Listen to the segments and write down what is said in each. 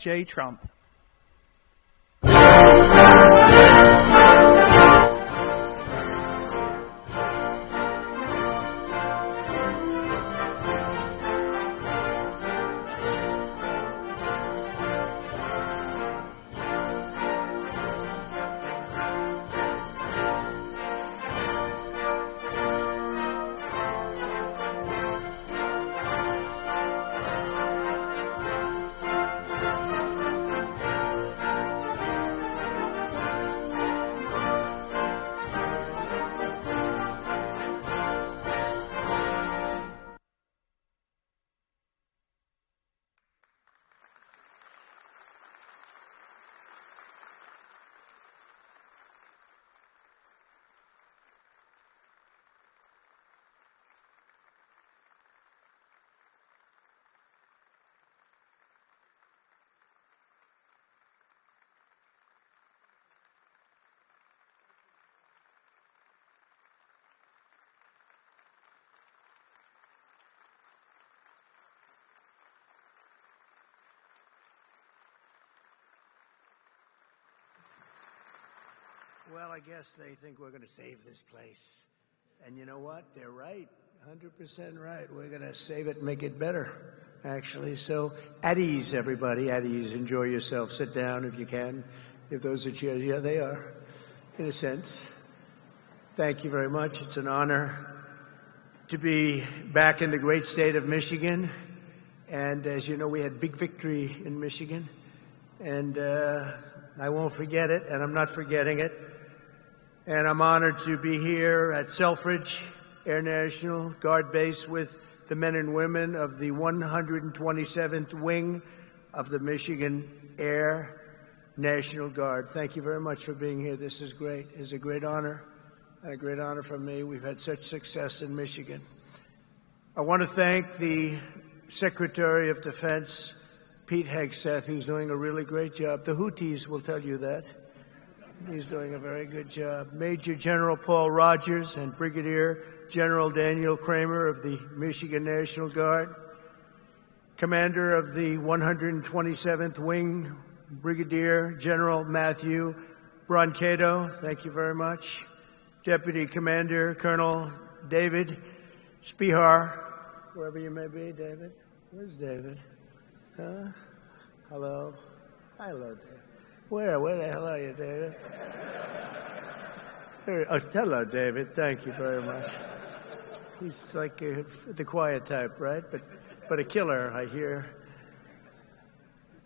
J. Trump. Well, I guess they think we're going to save this place. And you know what? They're right. 100% right. We're going to save it and make it better, actually. So at ease, everybody. At ease. Enjoy yourself. Sit down if you can. If those are chairs. Yeah, they are, in a sense. Thank you very much. It's an honor to be back in the great state of Michigan. And as you know, we had big victory in Michigan. And I won't forget it, and I'm not forgetting it. And I'm honored to be here at Selfridge Air National Guard Base with the men and women of the 127th Wing of the Michigan Air National Guard. Thank you very much for being here. This is great. It's a great honor, and a great honor for me. We've had such success in Michigan. I want to thank the Secretary of Defense, Pete Hegseth, who's doing a really great job. The Houthis will tell you that. He's doing a very good job. Major General Paul Rogers and Brigadier General Daniel Kramer of the Michigan National Guard. Commander of the 127th Wing, Brigadier General Matthew Brancato. Thank you very much. Deputy Commander Colonel David Spihar, wherever you may be, David. Where's David? Huh? Hello? Hello, David. Where the hell are you, David? Hello, David. Thank you very much. He's like the quiet type, right? But a killer, I hear.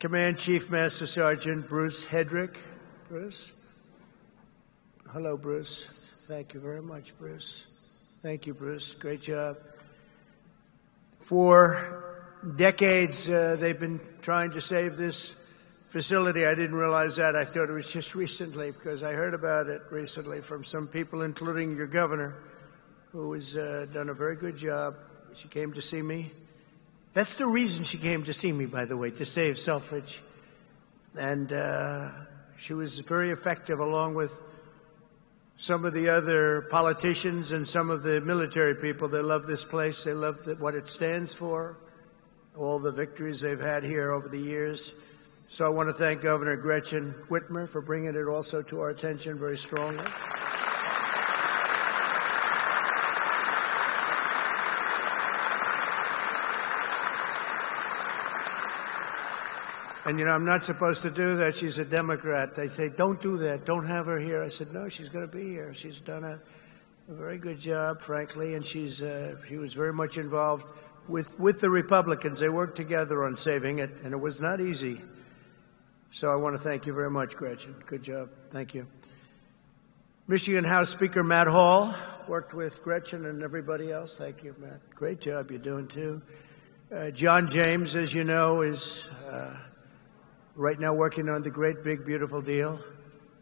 Command Chief Master Sergeant Bruce Hedrick. Bruce? Hello, Bruce. Thank you very much, Bruce. Thank you, Bruce. Great job. For decades, they've been trying to save this facility. I didn't realize that. I thought it was just recently, because I heard about it recently from some people, including your governor, who has done a very good job. She came to see me. That's the reason she came to see me, by the way, to save Selfridge. And she was very effective, along with some of the other politicians and some of the military people. They love this place. They love what it stands for, all the victories they've had here over the years. So I want to thank Governor Gretchen Whitmer for bringing it also to our attention very strongly. And, you know, I'm not supposed to do that. She's a Democrat. They say, don't do that. Don't have her here. I said, no, she's going to be here. She's done a very good job, frankly, and she was very much involved with the Republicans. They worked together on saving it, and it was not easy. So I want to thank you very much, Gretchen. Good job. Thank you. Michigan House Speaker Matt Hall worked with Gretchen and everybody else. Thank you, Matt. Great job you're doing, too. John James, as you know, is right now working on the great, big, beautiful deal.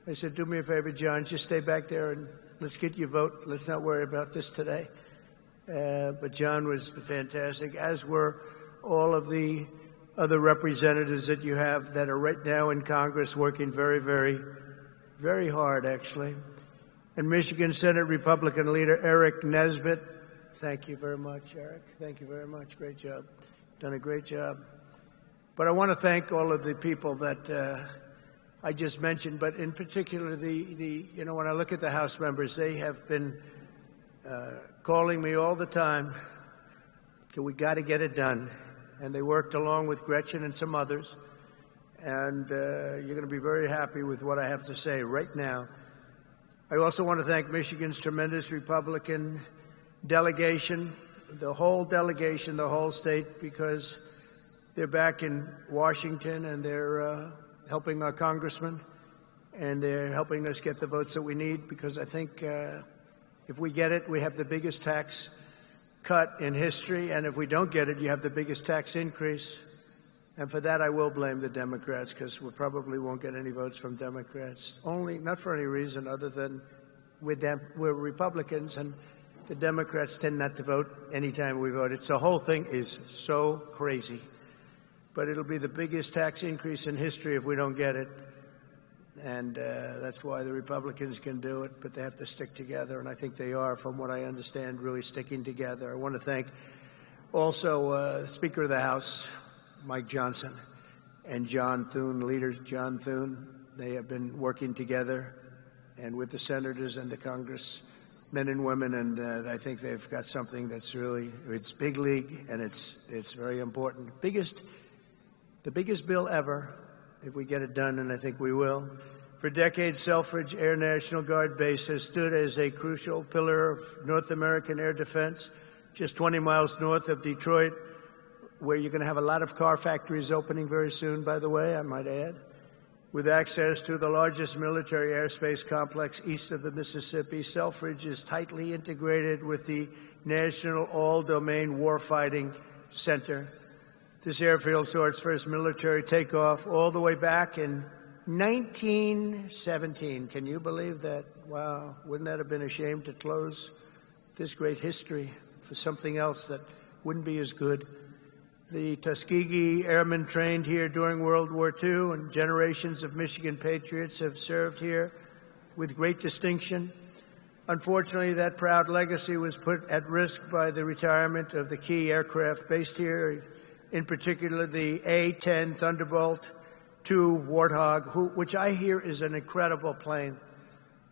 I said, do me a favor, John, just stay back there and let's get your vote. Let's not worry about this today. But John was fantastic, as were all of the other representatives that you have that are right now in Congress working very, very, very hard, actually. And Michigan Senate Republican leader Eric Nesbitt. Thank you very much, Eric. Thank you very much. Great job. Done a great job. But I want to thank all of the people that I just mentioned, but in particular, when I look at the House members, they have been calling me all the time, we got to get it done. And they worked along with Gretchen and some others. And you're going to be very happy with what I have to say right now. I also want to thank Michigan's tremendous Republican delegation, the whole delegation, the whole state, because they're back in Washington and they're helping our congressman and they're helping us get the votes that we need, because I think if we get it, we have the biggest tax cut in history, and if we don't get it, you have the biggest tax increase. And for that, I will blame the Democrats, because we probably won't get any votes from Democrats. Not for any reason other than we're Republicans, and the Democrats tend not to vote anytime we vote. The whole thing is so crazy. But it'll be the biggest tax increase in history if we don't get it. And that's why the Republicans can do it, but they have to stick together, and I think they are, from what I understand, really sticking together. I want to thank also Speaker of the House, Mike Johnson, and John Thune, leader John Thune. They have been working together and with the senators and the Congress, men and women, and I think they've got something that's it's big league, and it's very important. The biggest bill ever, if we get it done, and I think we will. For decades, Selfridge Air National Guard Base has stood as a crucial pillar of North American air defense, just 20 miles north of Detroit, where you're going to have a lot of car factories opening very soon, by the way, I might add, with access to the largest military airspace complex east of the Mississippi. Selfridge is tightly integrated with the National All-Domain Warfighting Center. This airfield saw its first military takeoff all the way back in 1917. Can you believe that? Wow, wouldn't that have been a shame to close this great history for something else that wouldn't be as good? The Tuskegee Airmen trained here during World War II, and generations of Michigan patriots have served here with great distinction. Unfortunately, that proud legacy was put at risk by the retirement of the key aircraft based here, in particular the A-10 Thunderbolt II Warthog, which I hear is an incredible plane.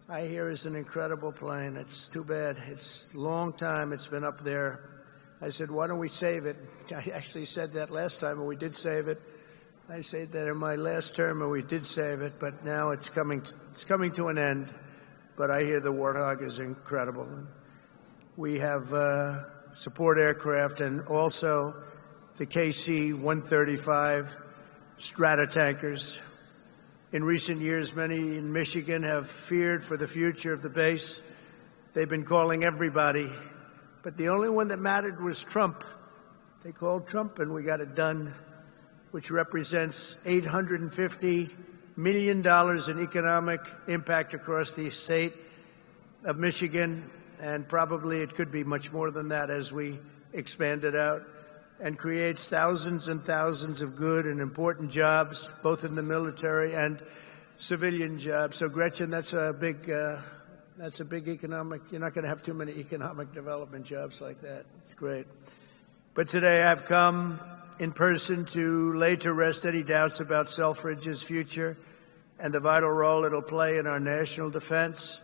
It's too bad. It's a long time it's been up there. I said, why don't we save it? I actually said that last time, and we did save it. I said that in my last term, and we did save it, but now it's coming to an end. But I hear the Warthog is incredible. We have support aircraft and also the KC-135 strata tankers. In recent years, many in Michigan have feared for the future of the base. They've been calling everybody, but the only one that mattered was Trump. They called Trump, and we got it done, which represents $850 million in economic impact across the state of Michigan, and probably it could be much more than that as we expand it out, and creates thousands and thousands of good and important jobs, both in the military and civilian jobs. So, Gretchen, that's a big economic. You're not going to have too many economic development jobs like that. It's great. But today I've come in person to lay to rest any doubts about Selfridge's future and the vital role it'll play in our national defense.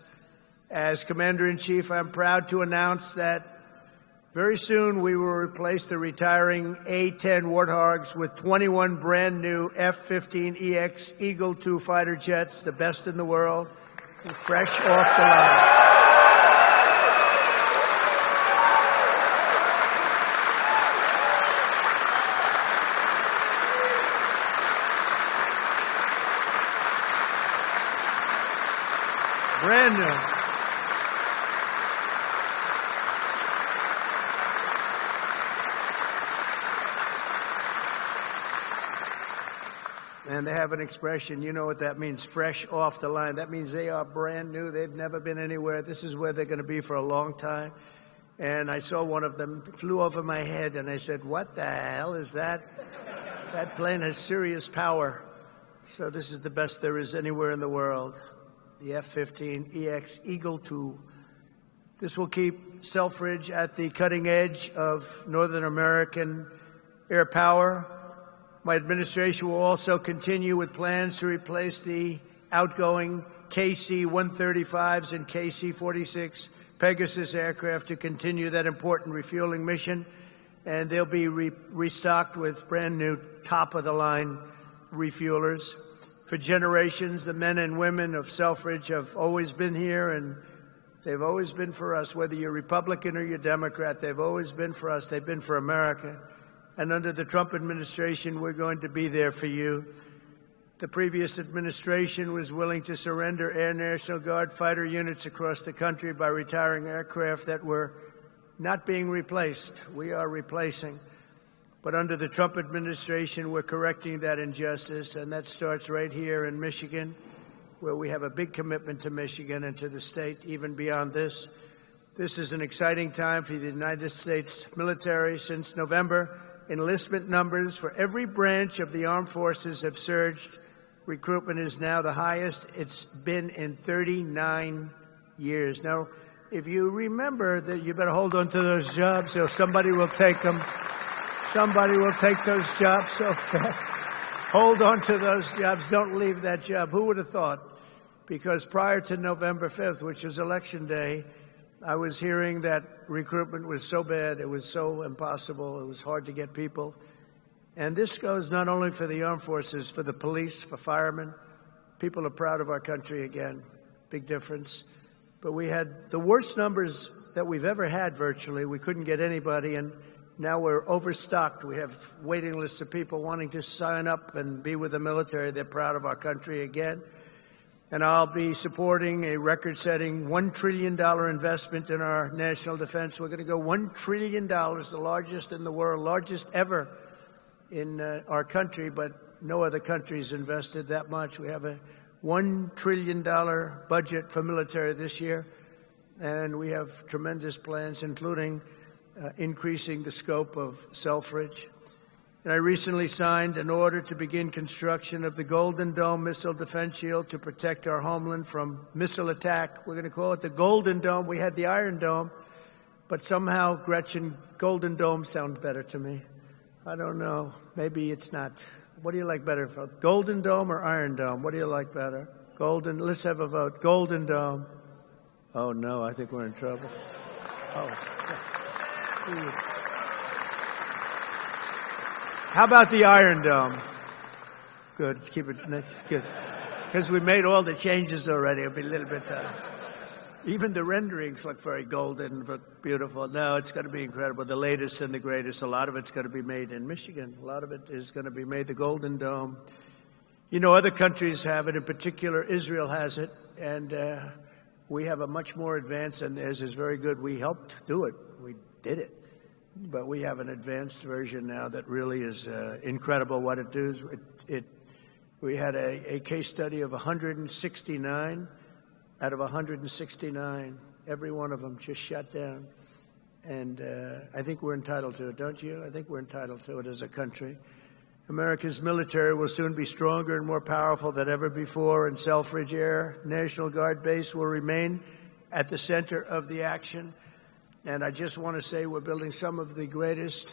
As Commander-in-Chief, I'm proud to announce that very soon we will replace the retiring A-10 Warthogs with 21 brand new F-15EX Eagle II fighter jets, the best in the world, fresh off the line. Brand new. And they have an expression, you know what that means, fresh off the line. That means they are brand new. They've never been anywhere. This is where they're going to be for a long time. And I saw one of them flew over my head, and I said, what the hell is that? That plane has serious power. So this is the best there is anywhere in the world, the F-15EX Eagle II. This will keep Selfridge at the cutting edge of Northern American air power. My administration will also continue with plans to replace the outgoing KC-135s and KC-46 Pegasus aircraft to continue that important refueling mission, and they'll be restocked with brand-new top-of-the-line refuelers. For generations, the men and women of Selfridge have always been here, and they've always been for us. Whether you're Republican or you're Democrat, they've always been for us. They've been for America. And under the Trump administration, we're going to be there for you. The previous administration was willing to surrender Air National Guard fighter units across the country by retiring aircraft that were not being replaced. We are replacing. But under the Trump administration, we're correcting that injustice, and that starts right here in Michigan, where we have a big commitment to Michigan and to the state, even beyond this. This is an exciting time for the United States military. Since November, enlistment numbers for every branch of the armed forces have surged. Recruitment is now the highest it's been in 39 years. Now, if you remember that, you better hold on to those jobs or somebody will take them. Somebody will take those jobs so fast. Hold on to those jobs. Don't leave that job. Who would have thought? Because prior to November 5th, which is Election Day, I was hearing that recruitment was so bad, it was so impossible, it was hard to get people. And this goes not only for the armed forces, for the police, for firemen. People are proud of our country again. Big difference. But we had the worst numbers that we've ever had virtually. We couldn't get anybody, and now we're overstocked. We have waiting lists of people wanting to sign up and be with the military. They're proud of our country again. And I'll be supporting a record-setting $1 trillion investment in our national defense. We're going to go $1 trillion, the largest in the world, largest ever in our country, but no other country's invested that much. We have a $1 trillion budget for military this year, and we have tremendous plans, including increasing the scope of Selfridge. And I recently signed an order to begin construction of the Golden Dome missile defense shield to protect our homeland from missile attack. We're going to call it the Golden Dome. We had the Iron Dome, but somehow, Gretchen, Golden Dome sounds better to me. I don't know. Maybe it's not. What do you like better? Golden Dome or Iron Dome? What do you like better? Golden. Let's have a vote. Golden Dome. Oh, no. I think we're in trouble. Oh. How about the Iron Dome? Good. Keep it. That's good. Because we made all the changes already. It'll be a little bit. Even the renderings look very golden, but beautiful. No, it's going to be incredible. The latest and the greatest. A lot of it's going to be made in Michigan. A lot of it is going to be made the Golden Dome. You know, other countries have it. In particular, Israel has it, and we have a much more advanced, and theirs is very good. We helped do it. We did it. But we have an advanced version now that really is incredible what it does. We had a case study of 169. Out of 169, every one of them just shut down. And I think we're entitled to it, don't you? I think we're entitled to it as a country. America's military will soon be stronger and more powerful than ever before, and Selfridge Air National Guard Base will remain at the center of the action. And I just want to say we're building some of the greatest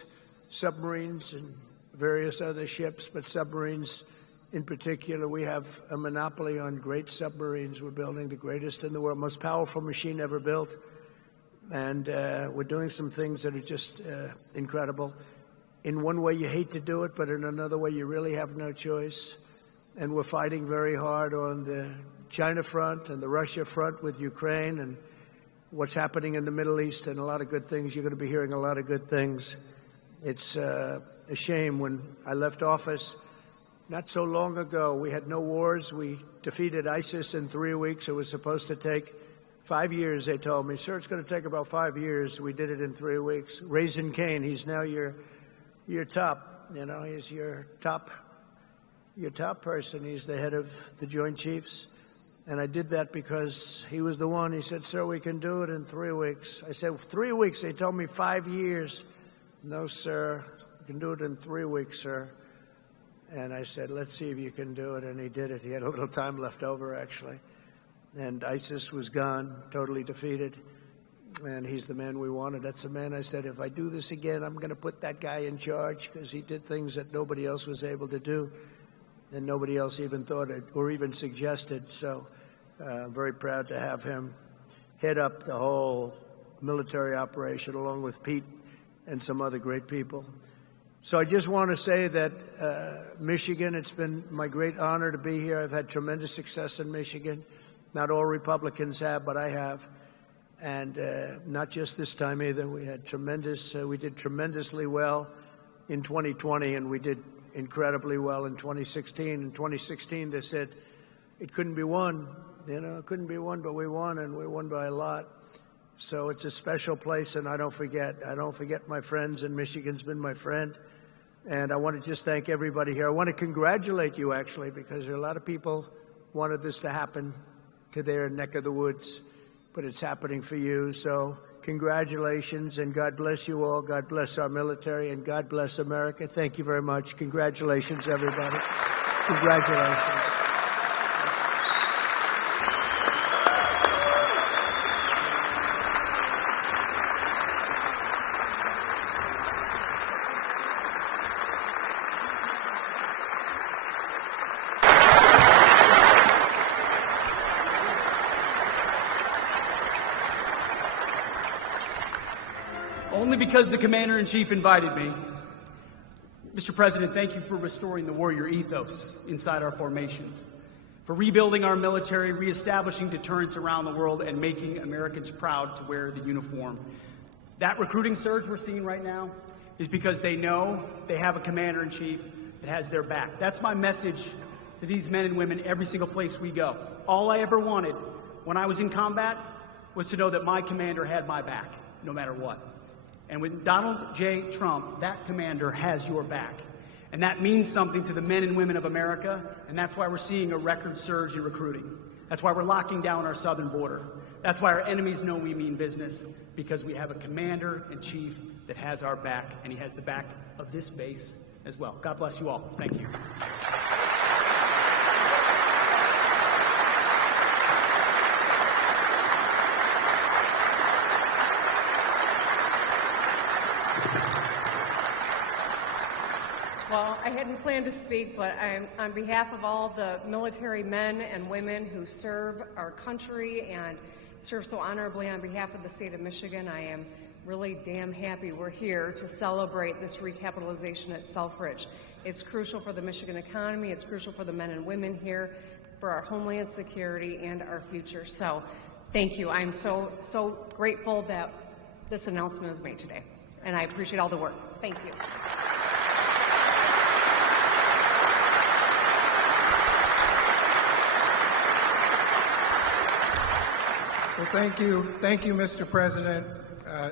submarines and various other ships, but submarines in particular, we have a monopoly on great submarines. We're building the greatest in the world, most powerful machine ever built. And we're doing some things that are just incredible. In one way, you hate to do it, but in another way, you really have no choice. And we're fighting very hard on the China front and the Russia front with Ukraine and what's happening in the Middle East, and a lot of good things. You're going to be hearing a lot of good things. It's a shame. When I left office not so long ago, we had no wars. We defeated ISIS in 3 weeks. It was supposed to take 5 years, they told me. Sir, it's going to take about 5 years. We did it in 3 weeks. Raising Cain, he's now your top, he's your top person. He's the head of the Joint Chiefs. And I did that because he was the one. He said, sir, we can do it in 3 weeks. I said, 3 weeks? They told me 5 years. No, sir. You can do it in 3 weeks, sir. And I said, let's see if you can do it. And he did it. He had a little time left over, actually. And ISIS was gone, totally defeated. and he's the man we wanted. That's the man I said, if I do this again, I'm going to put that guy in charge, because he did things that nobody else was able to do, and nobody else even thought it or even suggested. So I'm very proud to have him head up the whole military operation along with Pete and some other great people. So I just want to say that Michigan, it's been my great honor to be here. I've had tremendous success in Michigan. Not all Republicans have, but I have. And not just this time either. We had we did tremendously well in 2020, and we did incredibly well in 2016. In 2016, they said it couldn't be won. It couldn't be won, but we won, and we won by a lot. So it's a special place, and I don't forget my friends, and Michigan's been my friend. And I want to just thank everybody here. I want to congratulate you, actually, because there are a lot of people wanted this to happen to their neck of the woods, but it's happening for you. So congratulations, and God bless you all. God bless our military, and God bless America. Thank you very much. Congratulations, everybody. Congratulations. Only because the Commander-in-Chief invited me. Mr. President, thank you for restoring the warrior ethos inside our formations, for rebuilding our military, reestablishing deterrence around the world, and making Americans proud to wear the uniform. That recruiting surge we're seeing right now is because they know they have a Commander-in-Chief that has their back. That's my message to these men and women every single place we go. All I ever wanted when I was in combat was to know that my commander had my back, no matter what. And with Donald J. Trump, that commander has your back. And that means something to the men and women of America, and that's why we're seeing a record surge in recruiting. That's why we're locking down our southern border. That's why our enemies know we mean business, because we have a Commander-in-Chief that has our back, and he has the back of this base as well. God bless you all. Thank you. Well, I hadn't planned to speak, but on behalf of all the military men and women who serve our country and serve so honorably on behalf of the state of Michigan, I am really damn happy we're here to celebrate this recapitalization at Selfridge. It's crucial for the Michigan economy, it's crucial for the men and women here, for our homeland security and our future. So thank you. I'm so grateful that this announcement was made today, and I appreciate all the work. Thank you. Well, thank you, Mr. President.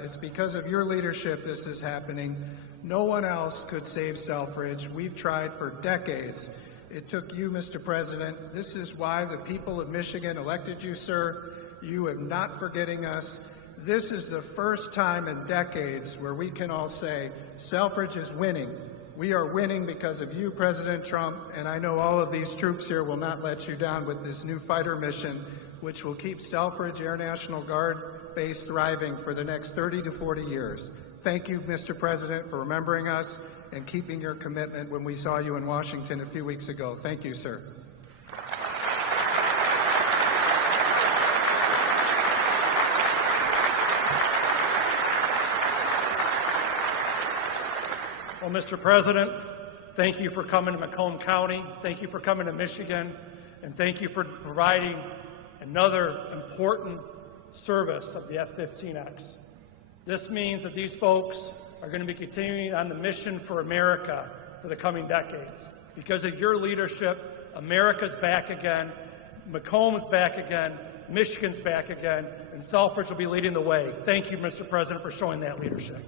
It's because of your leadership this is happening. No one else could save Selfridge. We've tried for decades. It took you, Mr. President. This is why the people of Michigan elected you, sir. You are not forgetting us. This is the first time in decades where we can all say Selfridge is winning. We are winning because of you, President Trump, and I know all of these troops here will not let you down with this new fighter mission, which will keep Selfridge Air National Guard base thriving for the next 30 to 40 years. Thank you, Mr. President, for remembering us and keeping your commitment when we saw you in Washington a few weeks ago. Thank you, sir. Well, Mr. President, thank you for coming to Macomb County. Thank you for coming to Michigan. And thank you for providing another important service of the F-15X. This means that these folks are going to be continuing on the mission for America for the coming decades. Because of your leadership, America's back again, Macomb's back again, Michigan's back again, and Selfridge will be leading the way. Thank you, Mr. President, for showing that leadership.